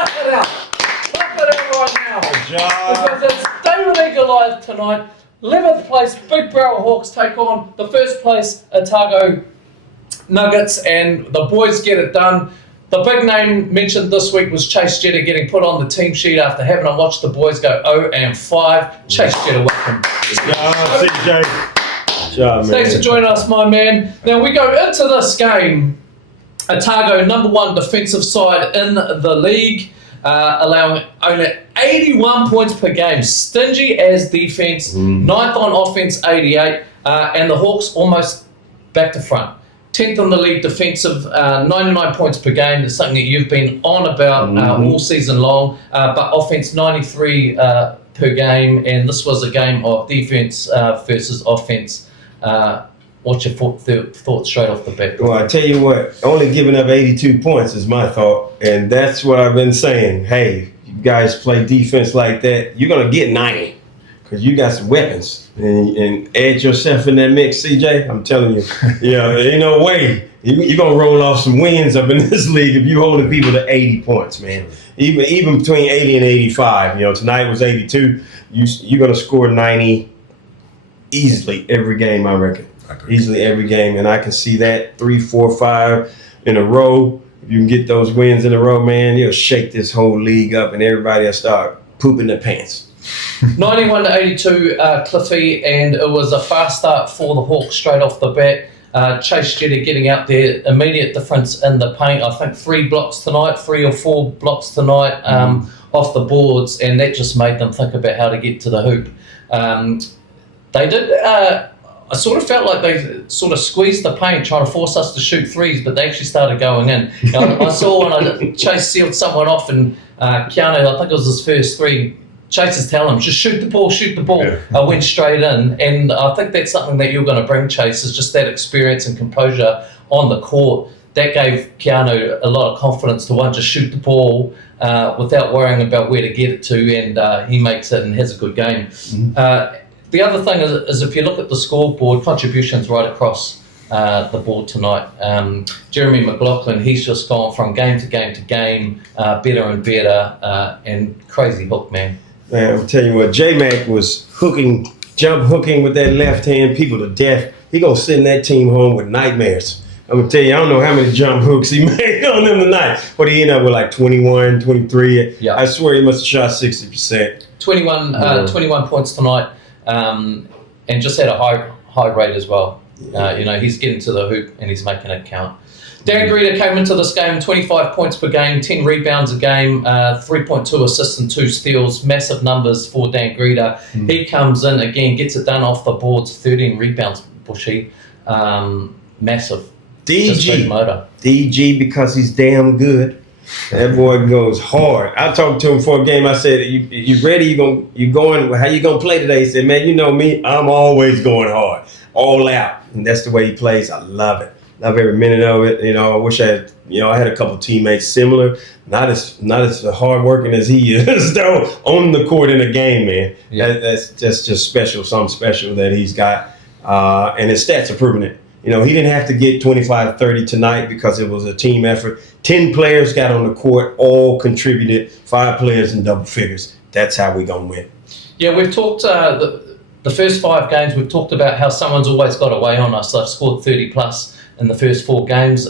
Clap it out. Clap it out right now. Good job. Because it's David and Goliath tonight. 11th place, Big Barrel Hawks take on the first place, Otago Nuggets, and the boys get it done. The big name mentioned this week was Chase Jeter getting put on the team sheet after having to watch the boys go 0-5. Chase Jeter, welcome. Good job, CJ. Good job, man. Thanks for joining us, my man. Now we go into this game. Otago, number one defensive side in the league, allowing only 81 points per game. Stingy as defense, ninth on offense, 88, and the Hawks almost back to front. 10th in the league defensive, 99 points per game. That's something that you've been on about all season long. But offense, 93 per game, and this was a game of defense versus offense. What's your thoughts straight off the bat? Well, I tell you what, only giving up 82 points is my thought, and that's what I've been saying. Hey, you guys play defense like that, you're going to get 90 because you got some weapons. And add yourself in that mix, CJ, I'm telling you, there ain't no way. You're going to roll off some wins up in this league if you're holding people to 80 points, man. Even between 80 and 85. Tonight was 82. You're going to score 90 easily every game, I reckon. Easily every game, and I can see that 3, 4, 5 in a row. If you can get those wins in a row, man, you'll shake this whole league up, and everybody will start pooping their pants. 91-82, Cliffy, and it was a fast start for the Hawks straight off the bat. Chase Jeter getting out there, immediate difference in the paint. I think 3 or 4 blocks tonight off the boards, and that just made them think about how to get to the hoop. They did. I sort of felt like they sort of squeezed the paint trying to force us to shoot threes, but they actually started going in. I saw when Chase sealed someone off, and Keanu, I think it was his first three, Chase is telling him, just shoot the ball, shoot the ball. I went straight in, and I think that's something that you're going to bring, Chase, is just that experience and composure on the court. That gave Keanu a lot of confidence to just shoot the ball without worrying about where to get it to, and he makes it and has a good game. The other thing is if you look at the scoreboard, contributions right across the board tonight. Jeremy McLaughlin, he's just gone from game to game to game, better and better, and crazy hook, man. Man, I'm telling you what, J-Mac was jump hooking with that left hand, people to death. He gonna send that team home with nightmares. I'm gonna tell you, I don't know how many jump hooks he made on them tonight, but he ended up with like 21, 23. Yeah. I swear he must have shot 60%. 21 points tonight. And just had a high rate as well. He's getting to the hoop and he's making it count. Dan Greeder came into this game 25 points per game, 10 rebounds a game, 3.2 assists and 2 steals. Massive numbers for Dan Greeder. He comes in again, gets it done off the boards, 13 rebounds, Bushy. Massive. DG because he's damn good. That boy goes hard. I talked to him for a game. I said, "You ready? You going? How you gonna play today?" He said, "Man, you know me. I'm always going hard, all out." And that's the way he plays. I love it. Love every minute of it. I wish I had. I had a couple teammates similar. Not as hard working as he is though on the court in a game, man. Yeah. That's just special. Something special that he's got. And his stats are proving it. He didn't have to get 25, 30 tonight because it was a team effort. 10 players got on the court, all contributed, 5 players in double figures. That's how we're going to win. Yeah, we've talked, the first 5 games, we've talked about how someone's always got away on us. They've scored 30 plus in the first 4 games.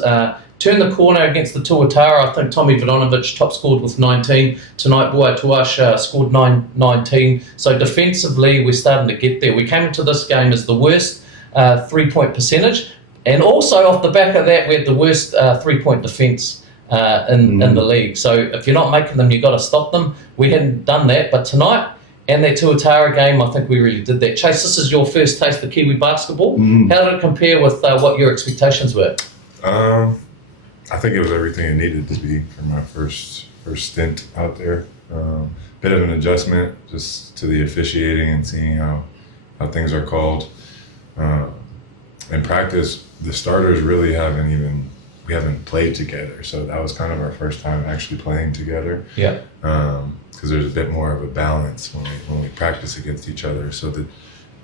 Turned the corner against the Tuatara. I think Tommy Vodanovic top scored with 19. Tonight, Boa Tuash scored 19. So defensively, we're starting to get there. We came into this game as the worst 3-point percentage, and also off the back of that we had the worst 3-point defense in the league. So if you're not making them, you've got to stop them. We hadn't done that, but tonight and that Tuatara game, I think we really did that. Chase, this is your first taste of Kiwi basketball. How did it compare with what your expectations were? I think it was everything it needed to be for my first stint out there. Bit of an adjustment just to the officiating and seeing how things are called. In practice, the starters really we haven't played together, so that was kind of our first time actually playing together. Yeah. Because there's a bit more of a balance when we practice against each other, so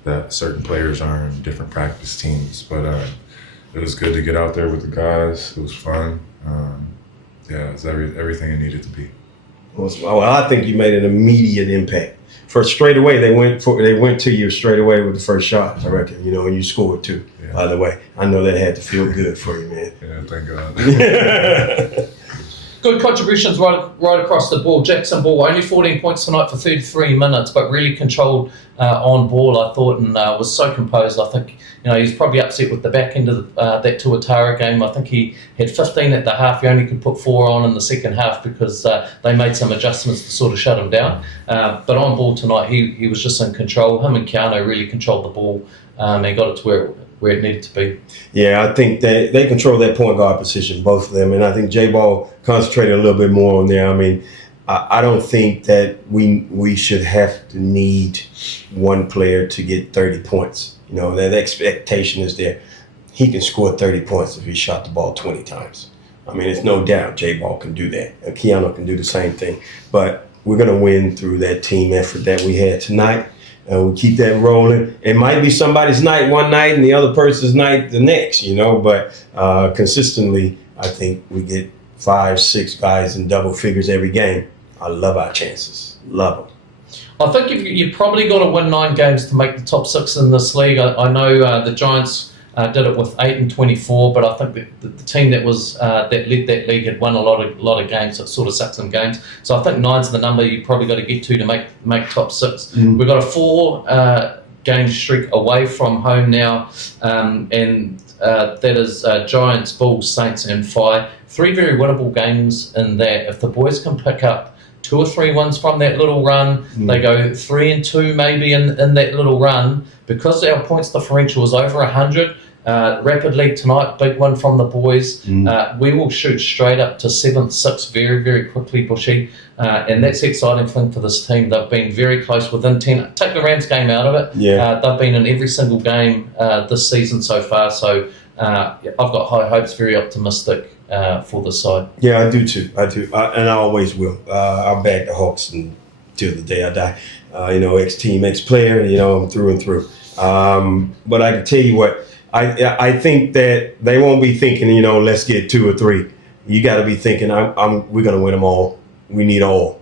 that certain players are in different practice teams. But it was good to get out there with the guys. It was fun. It's everything it needed to be. Well, I think you made an immediate impact. First, straight away, they went to you straight away with the first shot, I reckon, and you scored too, by the way. I know that had to feel good for you, man. Yeah, thank God. Good contributions right across the ball. Jackson Ball, only 14 points tonight for 33 minutes, but really controlled on ball, I thought, and was so composed. I think, he's probably upset with the back end of that Tuatara game. I think he had 15 at the half. He only could put 4 on in the second half because they made some adjustments to sort of shut him down. But on ball tonight, he was just in control. Him and Whānau really controlled the ball and got it to where it needed to be. Yeah, I think they control that point guard position, both of them. And I think J-Ball concentrated a little bit more on there. I mean, I don't think that we should have to need one player to get 30 points. That expectation is there. He can score 30 points if he shot the ball 20 times. I mean, it's no doubt J-Ball can do that. And Whānau can do the same thing. But we're going to win through that team effort that we had tonight. We keep that rolling. It might be somebody's night one night and the other person's night the next, but consistently, I think we get 5, 6 guys in double figures every game. I love our chances. Love them. I think you've probably got to win 9 games to make the top 6 in this league. I know the Giants did it with 8 and 24, but I think the team that led that league had won a lot of games, so it sort of sucked some games. So I think 9's the number you probably got to get to make top 6. We've got a 4 game streak away from home now, and that is Giants, Bulls, Saints, and Fi. 3 very winnable games in that. If the boys can pick up 2 or 3 wins from that little run, they go 3 and 2 maybe in that little run. Because our points differential is over 100, Rapid League tonight, big one from the boys. We will shoot straight up to 7th, 6th very, very quickly, Bushy. And that's the exciting thing for this team. They've been very close within 10. Take the Rams game out of it. They've been in every single game this season so far. So I've got high hopes, very optimistic for this side. Yeah, I do too. I do. And I always will. I'll back the Hawks until the day I die. Ex-team, ex-player, I'm through and through. But I can tell you what, I think that they won't be thinking, let's get 2 or 3. You got to be thinking, we're going to win them all. We need all.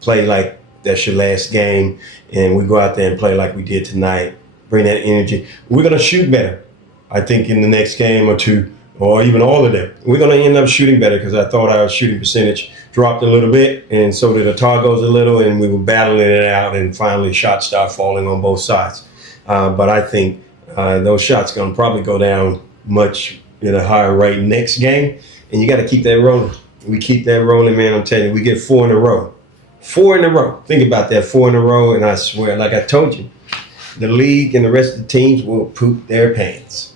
Play like that's your last game, and we go out there and play like we did tonight. Bring that energy. We're going to shoot better. I think in the next game or 2, or even all of them, we're going to end up shooting better because I thought our shooting percentage dropped a little bit, and so did Otago's a little, and we were battling it out, and finally shots start falling on both sides. But I think those shots going to probably go down much at a higher rate next game, and you got to keep that rolling. We keep that rolling, man. I'm telling you, we get 4 in a row. 4 in a row. Think about that, 4 in a row, and I swear, like I told you, the league and the rest of the teams will poop their pants.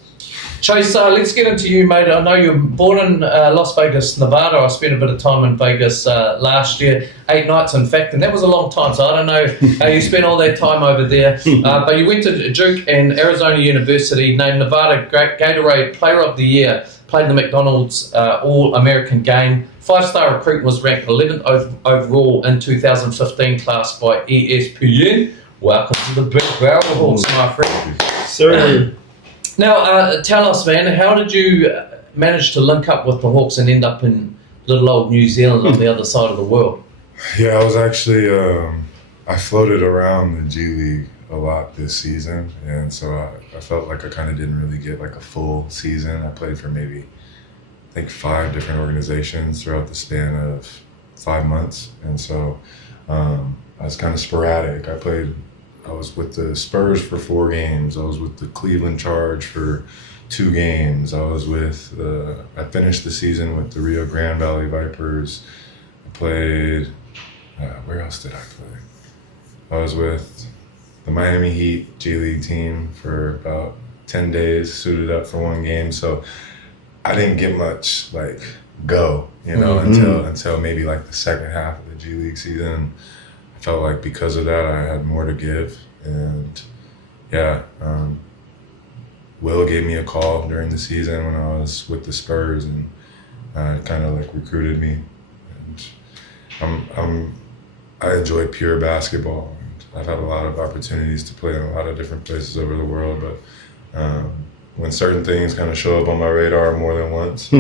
Chase, let's get into you, mate. I know you were born in Las Vegas, Nevada. I spent a bit of time in Vegas last year, 8 nights in fact, and that was a long time, so I don't know how you spent all that time over there. But you went to Duke and Arizona University, named Nevada Gatorade Player of the Year, played in the McDonald's All-American game. 5-star recruit, was ranked 11th overall in 2015 class by ESPN. Welcome to the Big Barrel Hawks, my friend. Sir. Now, tell us, man, how did you manage to link up with the Hawks and end up in little old New Zealand on the other side of the world? Yeah, I was actually, I floated around the G League a lot this season, and so I felt like I kind of didn't really get like a full season. I played for maybe, I think 5 different organizations throughout the span of 5 months, and so I was kind of sporadic. I was with the Spurs for 4 games. I was with the Cleveland Charge for 2 games. I finished the season with the Rio Grande Valley Vipers. I played, where else did I play? I was with the Miami Heat G League team for about 10 days, suited up for 1 game. So I didn't get much go, until maybe like the second half of the G League season. Felt like because of that, I had more to give. And Will gave me a call during the season when I was with the Spurs, and kind of recruited me. And I enjoy pure basketball. I've had a lot of opportunities to play in a lot of different places over the world, but when certain things kind of show up on my radar more than once,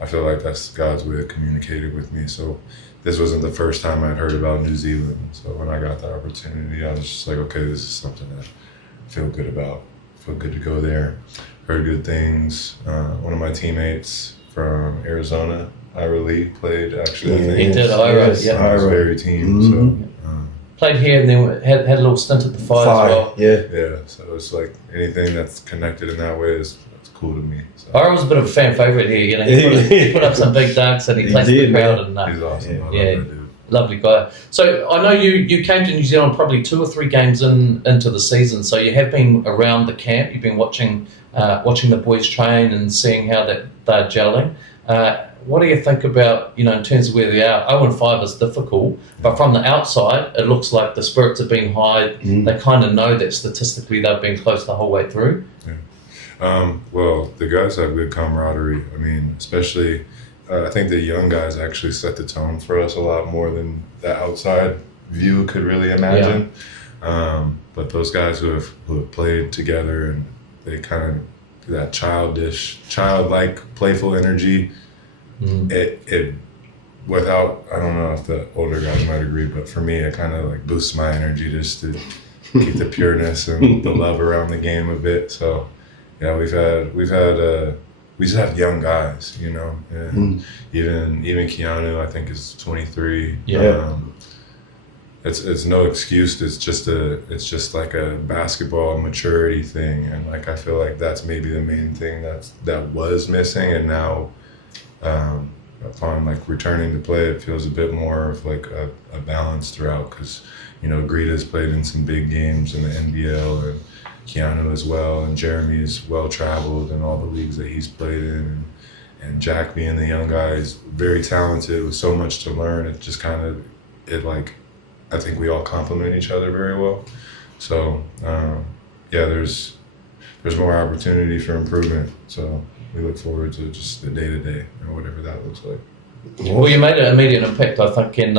I feel like that's God's way of communicating with me. So this wasn't the first time I'd heard about New Zealand. So when I got the opportunity, I was just like, okay, this is something that I feel good about. Feel good to go there. Heard good things. One of my teammates from Arizona, Ira Lee, played actually. I think. He did, Ira, Yes, yeah. On his very team. So. Played here and then had a little stint at the Fire as well. Yeah, so it's like anything that's connected in that way that's cool to me. So. Ira was a bit of a fan favourite here. You know, he put up some big dunks and he played for the crowd. And He's awesome. I love yeah. that dude. Lovely guy. So I know you came to New Zealand probably 2 or 3 games into the season. So you have been around the camp. You've been watching the boys train and seeing how they're gelling. What do you think about, in terms of where they are? 0-5 is difficult, but from the outside, it looks like the spirits have been high. They kind of know that statistically they've been close the whole way through. Yeah. Well, the guys have good camaraderie. I mean, especially, I think the young guys actually set the tone for us a lot more than the outside view could really imagine. Yeah. But those guys who have played together and they kind of that childlike, playful energy. It without, I don't know if the older guys might agree, but for me, it kind of like boosts my energy just to keep the pureness and the love around the game a bit. So, yeah, we just have young guys, and even Keanu, I think, is 23. Yeah. It's no excuse. It's just like a basketball maturity thing, and like I feel like that's maybe the main thing that was missing, and now. Upon like returning to play, it feels a bit more of like a balance throughout because Greta's played in some big games in the NBL and Keanu as well, and Jeremy is well traveled in all the leagues that he's played in, and Jack being the young guy is very talented with so much to learn. It just kind of I think we all complement each other very well. So there's more opportunity for improvement. So. We look forward to just the day-to-day or whatever that looks like. Well, you made an immediate impact, I think. And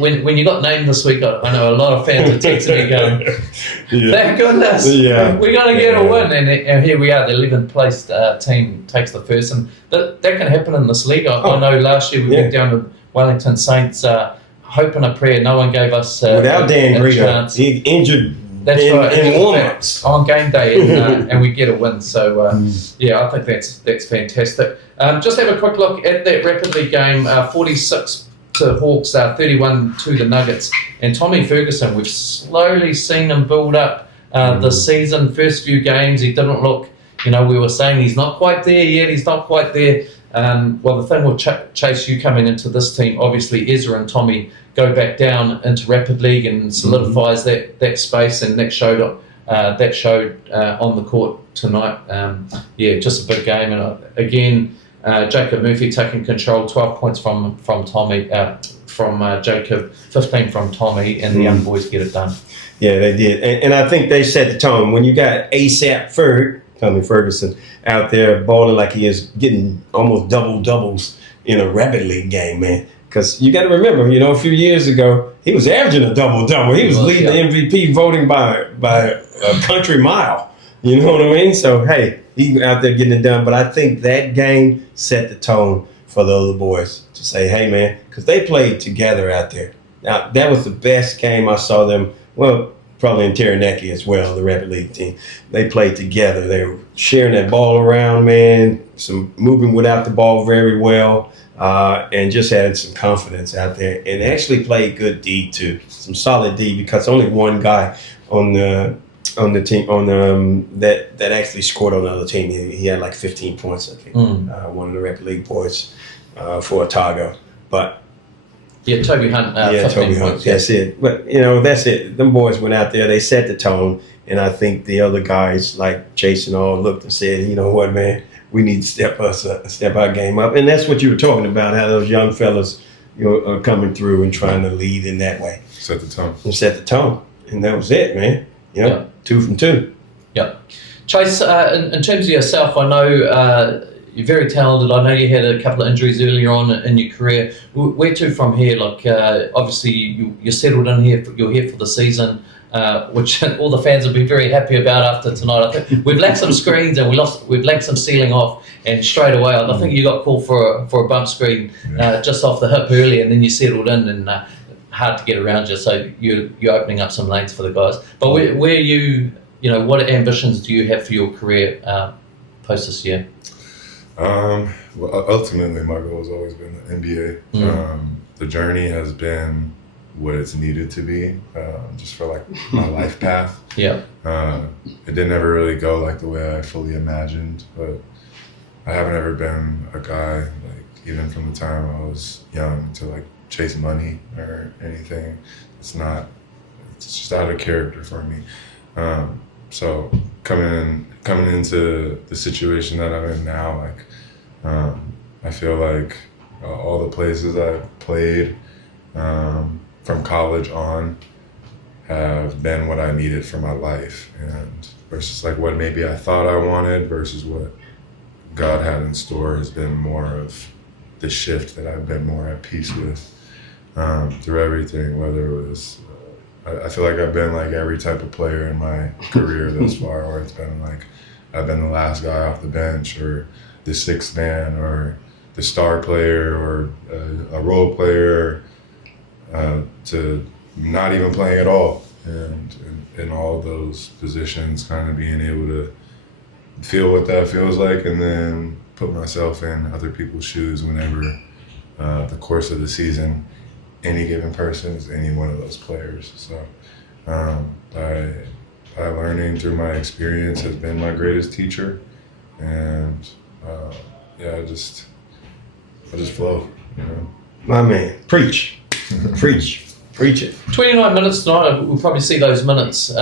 when you got named this week, I know a lot of fans are texting me going, thank goodness, we're going to get a win. And here we are, the 11th placed team takes the first. And that can happen in this league. I know last year we went down to Wellington Saints, hope and a prayer. No one gave us without Dan a Greta, chance. he injured. That's right. In warm-ups. On game day, and we get a win. So, I think that's fantastic. Just have a quick look at that Rapid League game, 46 to Hawks, 31 to the Nuggets. And Tommy Ferguson, we've slowly seen him build up this season. First few games, he didn't look, we were saying he's not quite there yet. He's not quite there. Well, the thing with Chase, you coming into this team, obviously Ezra and Tommy go back down into Rapid League and solidifies that space, and that showed on the court tonight. Just a big game, and again, Jacob Murphy taking control, 12 points from Tommy, from Jacob, 15 from Tommy, and the young boys get it done. Yeah, they did, and I think they set the tone. When you got ASAP Tommy Ferguson out there balling like he is, getting almost doubles in a Rapid League game, man. Because you got to remember, a few years ago, he was averaging a double. He was leading the MVP voting by a country mile. You know what I mean? So, hey, he out there getting it done. But I think that game set the tone for the other boys to say, hey, man, because they played together out there. Now, that was the best game I saw them, well, probably in Taranaki as well, the Rapid League team. They played together. They were sharing that ball around, man, some moving without the ball very well. And just had some confidence out there, and actually played good D too, some solid D, because only one guy on the team that actually scored on the other team. He had like 15 points, I think. One of the Rapid League boys for Otago, but Toby Hunt. 15 Toby Hunt. points, that's it. But that's it. Them boys went out there, they set the tone, and I think the other guys like Jason all looked and said, you know what, man. We need to step our game up, and that's what you were talking about. How those young fellas, are coming through and trying to lead in that way. Set the tone. And set the tone, and that was it, man. 2 from 2. Yeah, Chase. In terms of yourself, I know you're very talented. I know you had a couple of injuries earlier on in your career. Where to from here? Like, obviously, you're settled in here. You're here for the season, which all the fans will be very happy about after tonight. I think we've lacked some screens and we've lacked some sealing off, and straight away, I think you got called for a bump screen just off the hip early, and then you settled in and hard to get around you. So you're opening up some lanes for the guys. But where you know, what ambitions do you have for your career post this year? Well, ultimately, my goal has always been the NBA. The journey has been what it's needed to be, just for like my life path. Yeah. It didn't ever really go like the way I fully imagined, but I haven't ever been a guy, like even from the time I was young, to like chase money or anything. It's just out of character for me. So coming into the situation that I'm in now, like I feel like all the places I've played from college on have been what I needed for my life, and versus like what maybe I thought I wanted versus what God had in store has been more of the shift that I've been more at peace with through everything, whether it was I feel like I've been like every type of player in my career thus far, where it's been like I've been the last guy off the bench, or the sixth man, or the star player, or a role player, to not even playing at all, and in all those positions, kind of being able to feel what that feels like, and then put myself in other people's shoes whenever the course of the season, any given person is any one of those players. So by learning through my experience has been my greatest teacher, and I just flow, you know. My man, preach it. 29 minutes tonight. We'll probably see those minutes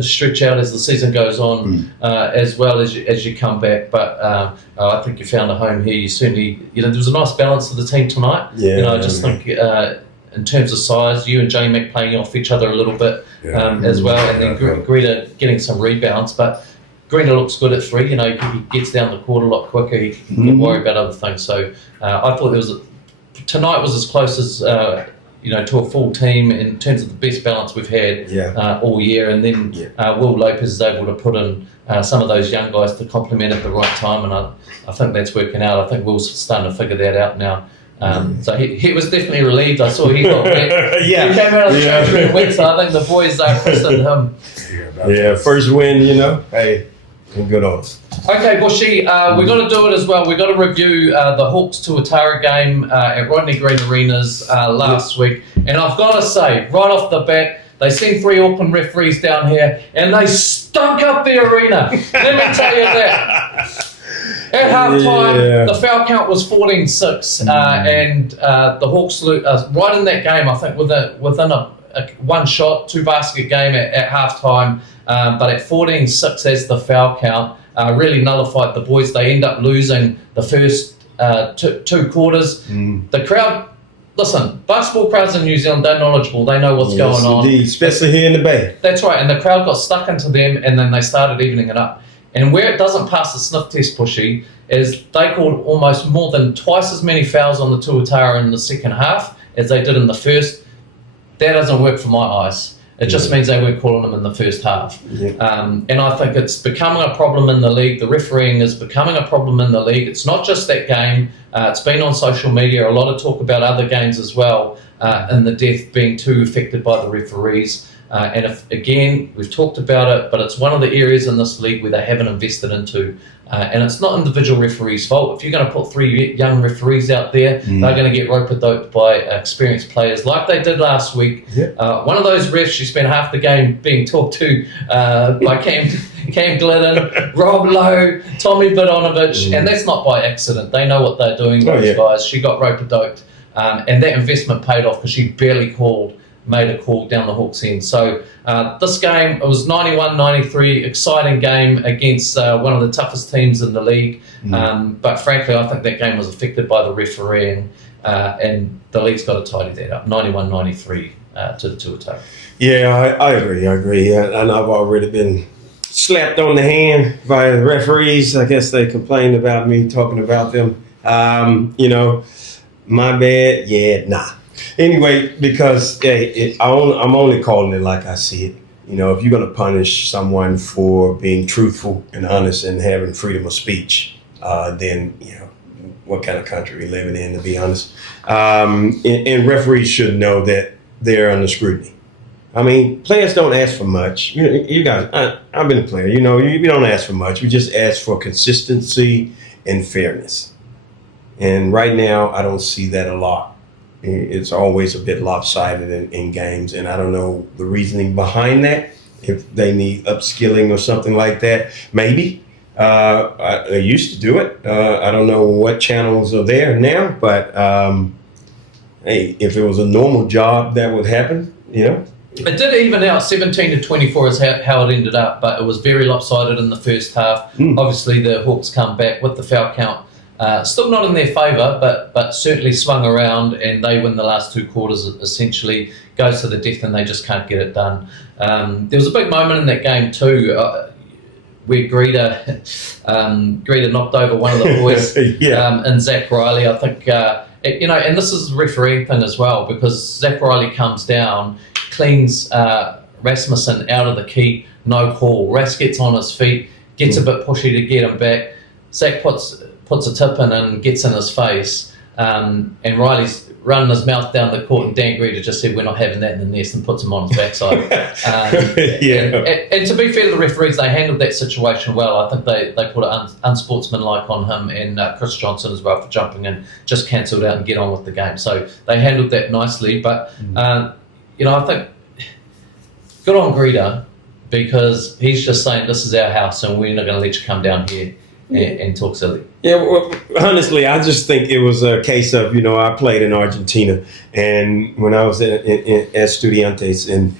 stretch out as the season goes on, as well as you come back. But I think you found a home here. You certainly, there was a nice balance to the team tonight. Yeah, I just think in terms of size, you and J Mac playing off each other a little bit as well, and then Greta getting some rebounds. But Greta looks good at three. He gets down the court a lot quicker. He can worry about other things. So I thought tonight was as close as to a full team in terms of the best balance we've had all year. And then Will Lopez is able to put in some of those young guys to complement at the right time, and I think that's working out. I think Will's starting to figure that out now. So he was definitely relieved. I saw he got wet. He came out of the change room wet, so I think the boys christened him. Yeah, first win, hey, good on us. Okay, Bushy, we've got to do it as well. We've got to review the Hawks Tuatara game at Rodney Green Arenas last week. And I've got to say, right off the bat, they sent 3 Auckland referees down here, and they stunk up the arena. Let me tell you that. At halftime, the foul count was 14-6, and the Hawks right in that game. I think within a one shot, 2 basket game at halftime, but at 14-6 as the foul count really nullified the boys. They end up losing the first two quarters. The crowd. Listen, basketball crowds in New Zealand, they're knowledgeable. They know what's going on. Indeed, especially here in the Bay. That's right, and the crowd got stuck into them, and then they started evening it up. And where it doesn't pass the sniff test, Bushy, is they called almost more than twice as many fouls on the Tuatara in the second half as they did in the first. That doesn't work for my eyes. It just means they weren't calling them in the first half. And I think it's becoming a problem in the league. The refereeing is becoming a problem in the league. It's not just that game. It's been on social media. A lot of talk about other games as well, and the death being too affected by the referees. And again, we've talked about it, but it's one of the areas in this league where they haven't invested into. And it's not individual referees' fault. If you're going to put 3 young referees out there, they're going to get rope-a-dope by experienced players like they did last week. One of those refs, you spent half the game being talked to by Cam Glidden, Rob Lowe, Tommy Bodanovich, and that's not by accident. They know what they're doing, those guys. She got rope-a-doped, and that investment paid off because she barely made a call down the Hawks end. So this game, it was 91-93, exciting game against one of the toughest teams in the league. But frankly, I think that game was affected by the refereeing, and the league's got to tidy that up. 91-93 to the Tuatara. Yeah, I agree. And I've already been slapped on the hand by the referees. I guess they complained about me talking about them. My bad. Yeah, nah. Anyway, because I'm only calling it like I see it. If you're going to punish someone for being truthful and honest and having freedom of speech, then, what kind of country we living in, to be honest. And referees should know that they're under scrutiny. I mean, players don't ask for much. You guys, I've been a player. You don't ask for much. We just ask for consistency and fairness. And right now, I don't see that a lot. It's always a bit lopsided in games, and I don't know the reasoning behind that. If they need upskilling or something like that, maybe. They used to do it. I don't know what channels are there now, but hey, if it was a normal job, that would happen. It did even out 17-24 is how it ended up, but it was very lopsided in the first half. Obviously, the Hawks come back with the foul count. Still not in their favour, but certainly swung around, and they win the last two quarters, essentially. Goes to the death, and they just can't get it done. There was a big moment in that game too, where Greeter knocked over one of the boys, and Zach Riley. I think, and this is a refereeing thing as well, because Zach Riley comes down, cleans Rasmussen out of the key, no call. Ras gets on his feet, gets a bit pushy to get him back. Zach puts a tip in and gets in his face, and Riley's running his mouth down the court, and Dan Greeter just said, "We're not having that in the nest," and puts him on his backside. And to be fair to the referees, they handled that situation well. I think they put it unsportsmanlike on him and Chris Johnson as well for jumping in, just cancelled out and get on with the game. So they handled that nicely. But, I think good on Greeter, because he's just saying, this is our house and we're not going to let you come down here and talk silly. Yeah, well, honestly, I just think it was a case of, I played in Argentina, and when I was at Estudiantes, and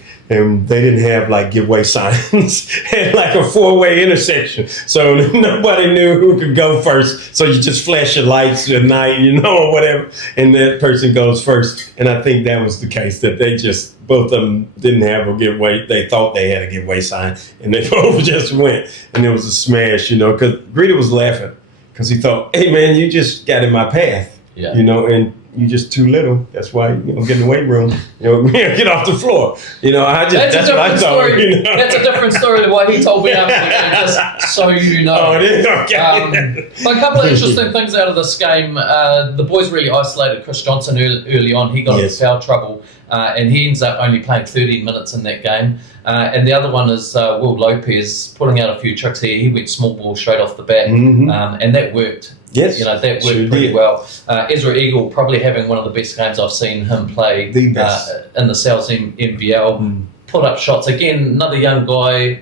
they didn't have like giveaway signs and like a four-way intersection, so nobody knew who could go first. So you just flash your lights at night, or whatever, and that person goes first. And I think that was the case, that they just, both of them didn't have a giveaway. They thought they had a giveaway sign, and they both just went, and it was a smash, because Greeter was laughing because he thought, "Hey man, you just got in my path, and you just too little. That's why get in the weight room, get off the floor." That's what I thought. Story. That's a different story than what he told me after the game, just so you know. Oh, it is? Okay. But a couple of interesting things out of this game. The boys really isolated Chris Johnson early on. He got into foul trouble, and he ends up only playing 13 minutes in that game. And the other one is Will Lopez pulling out a few tricks here. He went small ball straight off the bat, and that worked. Yes, that worked pretty well. Ezra Eagle probably having one of the best games I've seen him play in the South MVL. Put up shots again. Another young guy,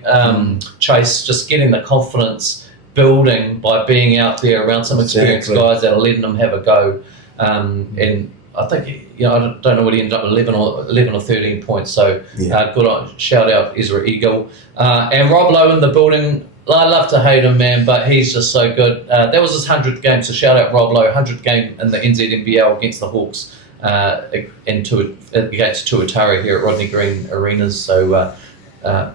Chase, just getting the confidence building by being out there around some experienced guys that are letting them have a go. And I think I don't know what he ended up with 11 or 13 points. So good on, shout out Ezra Eagle and Rob Lowe in the building. I love to hate him, man, but he's just so good. That was his 100th game, so shout out Rob Lowe, 100th game in the NZNBL against the Hawks against Tuatara here at Rodney Green Arenas. So,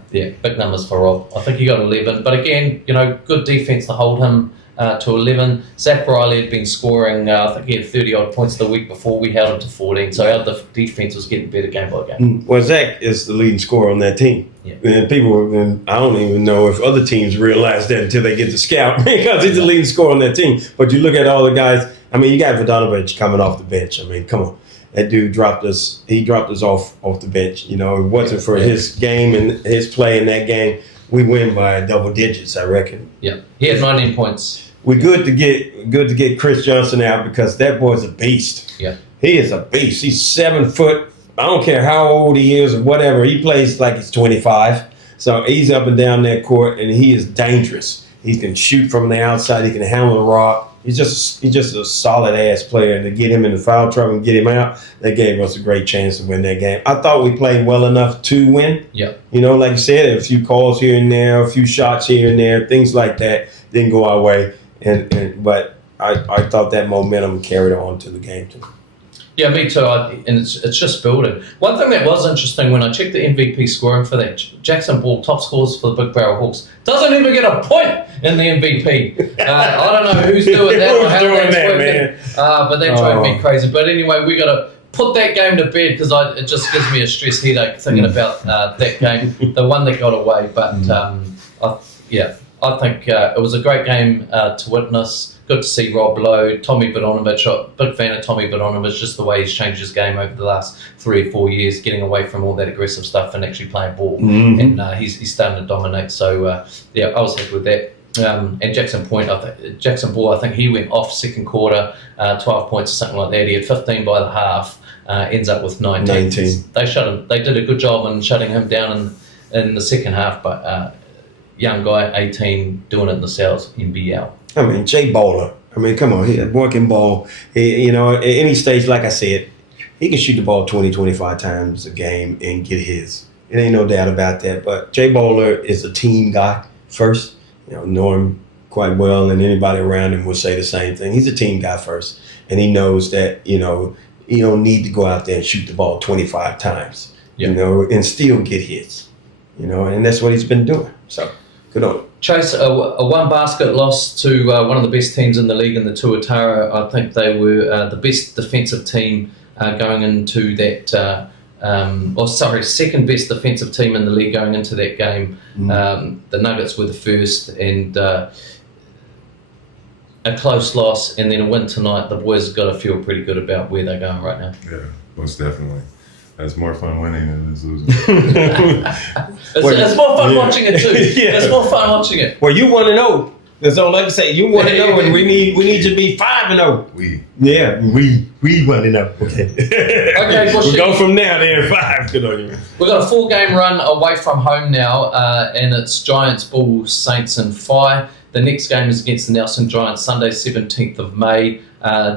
big numbers for Rob. I think he got 11. But again, good defence to hold him to 11. Zach Riley had been scoring, I think he had 30-odd points the week before. We held him to 14, so our defence was getting better game by game. Well, Zach is the leading scorer on that team. Yeah. And I don't even know if other teams realize that until they get to scout, because he's the leading scorer on that team. But you look at all the guys, you got Vodanovic coming off the bench. Come on. That dude dropped us off the bench. If it wasn't for his game and his play in that game, we win by double digits, I reckon. Yeah. He had 19 points. We're good to get Chris Johnson out, because that boy's a beast. Yeah. He is a beast. He's 7 foot. I don't care how old he is or whatever. He plays like he's 25. So he's up and down that court, and he is dangerous. He can shoot from the outside. He can handle the rock. He's just a solid ass player. And to get him in the foul trouble and get him out, that gave us a great chance to win that game. I thought we played well enough to win. Yeah. Like you said, a few calls here and there, a few shots here and there, things like that didn't go our way. But I thought that momentum carried on to the game too. Yeah, me too. And it's just building. One thing that was interesting when I checked the MVP scoring for that, Jackson Ball, top scores for the Big Barrel Hawks, doesn't even get a point in the MVP. I don't know who's doing that or how that's working, but that drove me crazy. But anyway, we got to put that game to bed because it just gives me a stress headache thinking about that game, the one that got away. But I think it was a great game to witness. Good to see Rob Lowe, Tommy Bodonovich. Big fan of Tommy Bodonovich, just the way he's changed his game over the last 3 or 4 years, getting away from all that aggressive stuff and actually playing ball. And he's starting to dominate. So I was happy with that. And Jackson Ball, I think he went off second quarter, 12 points or something like that. He had 15 by the half, ends up with 19. They shut him. They did a good job in shutting him down in the second half. But young guy, 18, doing it in the South NBL. I mean, Jay Bowler. I mean, come on, a boy can ball. At any stage, like I said, he can shoot the ball 20, 25 times a game and get his. It ain't no doubt about that. But Jay Bowler is a team guy first. Know him quite well, and anybody around him will say the same thing. He's a team guy first, and he knows that, you don't need to go out there and shoot the ball 25 times, and still get hits, and that's what he's been doing. So, good on him. Chase, a one basket loss to one of the best teams in the league in the Tuatara. I think they were the best defensive team going into that, second best defensive team in the league going into that game. The Nuggets were the first, and a close loss, and then a win tonight. The boys have got to feel pretty good about where they're going right now. Yeah, most definitely. It's more fun winning than it's losing. It's more fun watching it too. Yeah. It's more fun watching it. Well, you 1-0. That's all I can say. You 1-0, and we need you to be 5-0. We 1-0. Okay. Okay, we'll go from now to 5. Good on you. We've got a 4-game run away from home now, and it's Giants, Bulls, Saints, and Phi. The next game is against the Nelson Giants, Sunday, 17th of May.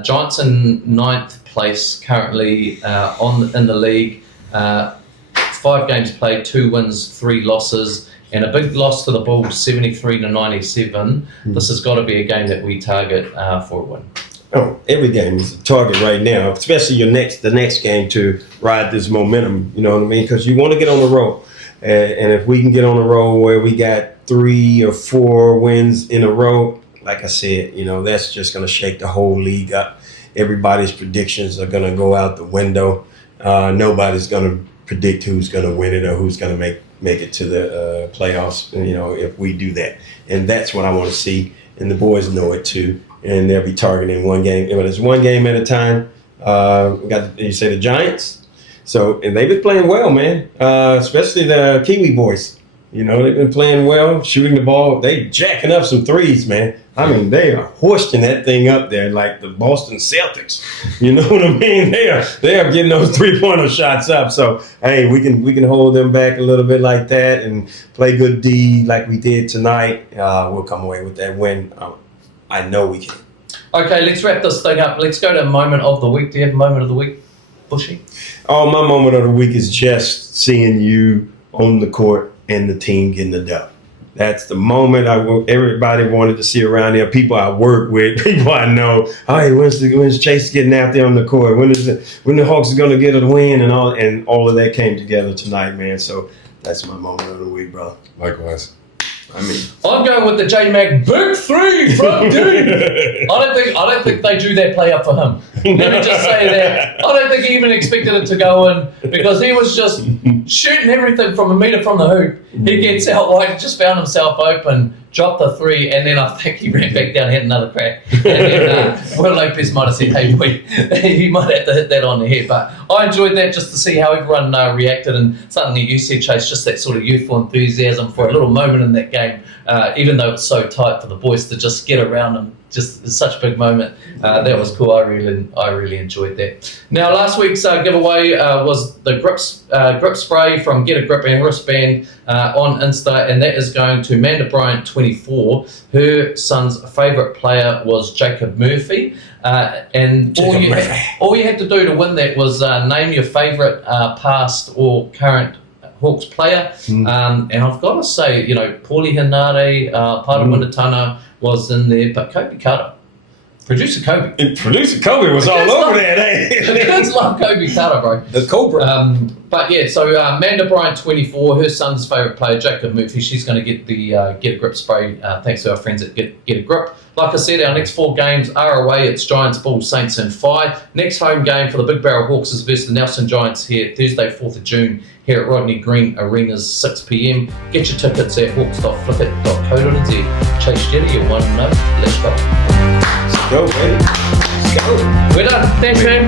Giants in 9th place currently in the league. 5 games played, 2 wins, 3 losses, and a big loss to the Bulls, 73-97. This has got to be a game that we target for a win. Oh, every game is a target right now, especially the next game to ride this momentum. You know what I mean? Because you want to get on the roll, and if we can get on the roll where we got 3 or 4 wins in a row, like I said, that's just going to shake the whole league up. Everybody's predictions are going to go out the window. Nobody's going to predict who's going to win it or who's going to make it to the playoffs, if we do that. And that's what I want to see. And the boys know it too. And they'll be targeting one game. But it's one game at a time. You say the Giants. So, and they've been playing well, man. Especially the Kiwi boys. They've been playing well, shooting the ball. They jacking up some threes, man. I mean, they are hoisting that thing up there like the Boston Celtics. You know what I mean? They are getting those 3-pointer shots up. So, hey, we can hold them back a little bit like that and play good D like we did tonight. We'll come away with that win. I know we can. Okay, let's wrap this thing up. Let's go to moment of the week. Do you have a moment of the week, Bushy? Oh, my moment of the week is just seeing you on the court and the team getting the dub. That's the moment everybody wanted to see around there. People I work with, people I know. Hey, when's Chase getting out there on the court? When the Hawks are going to get a win and all of that came together tonight, man. So that's my moment of the week, bro. Likewise. I'm going with the J-Mac big 3 from deep. I don't think they drew that play up for him. Let me just say that. I don't think he even expected it to go in because he was just shooting everything from a meter from the hoop. He gets out wide, just found himself open, dropped the 3, and then I think he ran back down, had another crack. And then Will Lopez might have said, hey, wait, he might have to hit that on the head. But I enjoyed that just to see how everyone reacted, and something that you said, Chase, just that sort of youthful enthusiasm for a little moment in that game, even though it's so tight for the boys to just get around and just such a big moment. That was cool. I really enjoyed that. Now, last week's giveaway was the grip spray from Get a Grip and wristband on Insta, and that is going to Amanda Bryant, 24. Her son's favourite player was Jacob Murphy, and all you had to do to win that was name your favourite past or current Hawks player, and I've got to say, Paulie Henare, Pada Munatana was in there, but Kobe Carter. Producer Kobe. And producer Kobe was all over that, The eh? kids love Kobe Carter, bro. The Cobra. But yeah, so Amanda Bryant, 24, her son's favourite player, Jacob Murphy, she's going to get the Get a Grip spray thanks to our friends at Get a Grip. Like I said, our next 4 games are away. It's Giants, Bulls, Saints and Phi. Next home game for the Big Barrel Hawks is versus the Nelson Giants here Thursday, 4th of June here at Rodney Green Arenas, 6 p.m. Get your tickets at hawks.flickit.co.nz. Chase Jetty, you're 1-0. Let's go. Go, baby. Let's go. We're done. Thanks, man.